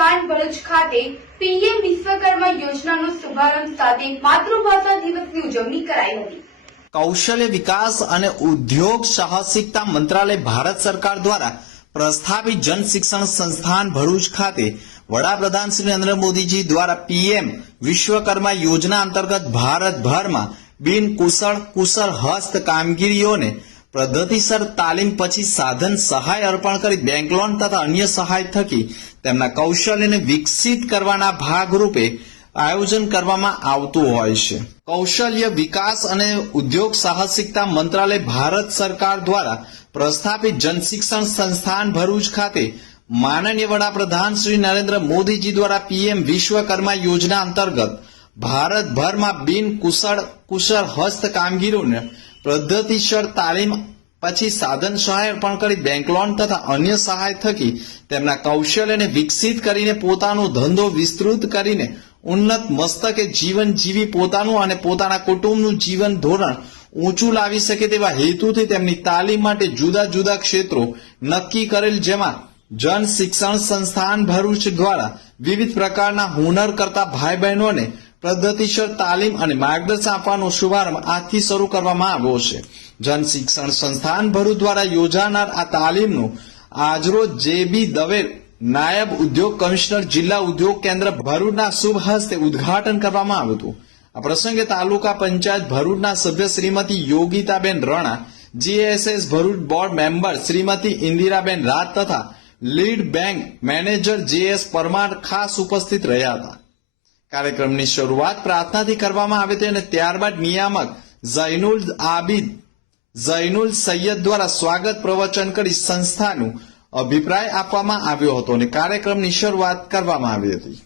સંસ્થાન ભરૂચ ખાતે પીએમ વિશ્વકર્મા યોજનાનો શુભારંભ સાથે માતૃભાષા દિવસની ઉજવણી કરાઈ હતી। કૌશલ્ય વિકાસ અને ઉદ્યોગ સાહસિકતા મંત્રાલય ભારત સરકાર દ્વારા પ્રસ્થાપિત જન શિક્ષણ સંસ્થાન ભરૂચ ખાતે વડાપ્રધાન શ્રી નરેન્દ્ર મોદીજી દ્વારા પીએમ વિશ્વકર્મા યોજના અંતર્ગત ભારતભરમાં બિન કુશળ હસ્ત કામગીરીઓને પદ્ધતિસર તાલીમ પછી સાધન સહાય અર્પણ કરી બેંક લોન તથા અન્ય સહાય થકી તેમના કૌશલ્યને વિકસિત કરવાના ભાગરૂપે આયોજન કરવામાં આવતું હોય છે। કૌશલ્ય વિકાસ અને ઉદ્યોગ સાહસિકતા મંત્રાલય ભારત સરકાર દ્વારા પ્રસ્થાપિત જન શિક્ષણ સંસ્થાન ભરૂચ ખાતે માનનીય વડાપ્રધાન શ્રી નરેન્દ્ર મોદીજી દ્વારા પીએમ વિશ્વકર્મા યોજના અંતર્ગત ભારતભરમાં બિન કુશળ હસ્ત કામગીરીઓને પદ્ધતિસર તાલીમ પછી સાધન સહાય અર્પણ કરી બેંક લોન તથા અન્ય સહાય થકી તેમના કૌશલ્યને વિકસિત કરીને પોતાનો ધંધો વિસ્તૃત કરીને ઉન્નત મસ્તકે જીવન જીવી પોતાનું અને પોતાના કુટુંબનું જીવન ધોરણ ઊંચું લાવી શકે તેવા હેતુથી તેમની તાલીમ માટે જુદા જુદા ક્ષેત્રો નક્કી કરેલ, જેમાં જન શિક્ષણ સંસ્થાન ભરૂચ દ્વારા વિવિધ પ્રકારના હુનર કરતા ભાઈ બહેનોને પદ્ધતિસર તાલીમ અને માર્ગદર્શન આપવાનો શુભારંભ આજથી શરૂ કરવામાં આવ્યો છે। જન શિક્ષણ સંસ્થાન ભરૂચ દ્વારા યોજાનાર આ તાલીમનું આજરોજ જે.બી. દવે નાયબ ઉદ્યોગ કમિશનર જિલ્લા ઉદ્યોગ કેન્દ્ર ભરૂચના શુભ હસ્તે ઉદ્ઘાટન કરવામાં આવ્યું હતું। આ પ્રસંગે તાલુકા પંચાયત ભરૂચના સભ્ય Shrimati Yogitaben Rana, GSS Bharuch board member Shrimati Indiraben રાત તથા lead bank manager J S. Parmar ખાસ ઉપસ્થિત રહ્યા હતા। કાર્યક્રમની શરૂઆત પ્રાર્થનાથી કરવામાં આવી હતી અને ત્યારબાદ નિયામક ઝૈનુલ સૈયદ દ્વારા સ્વાગત પ્રવચન કરી સંસ્થાનું અભિપ્રાય આપવામાં આવ્યો હતો અને કાર્યક્રમની શરૂઆત કરવામાં આવી હતી।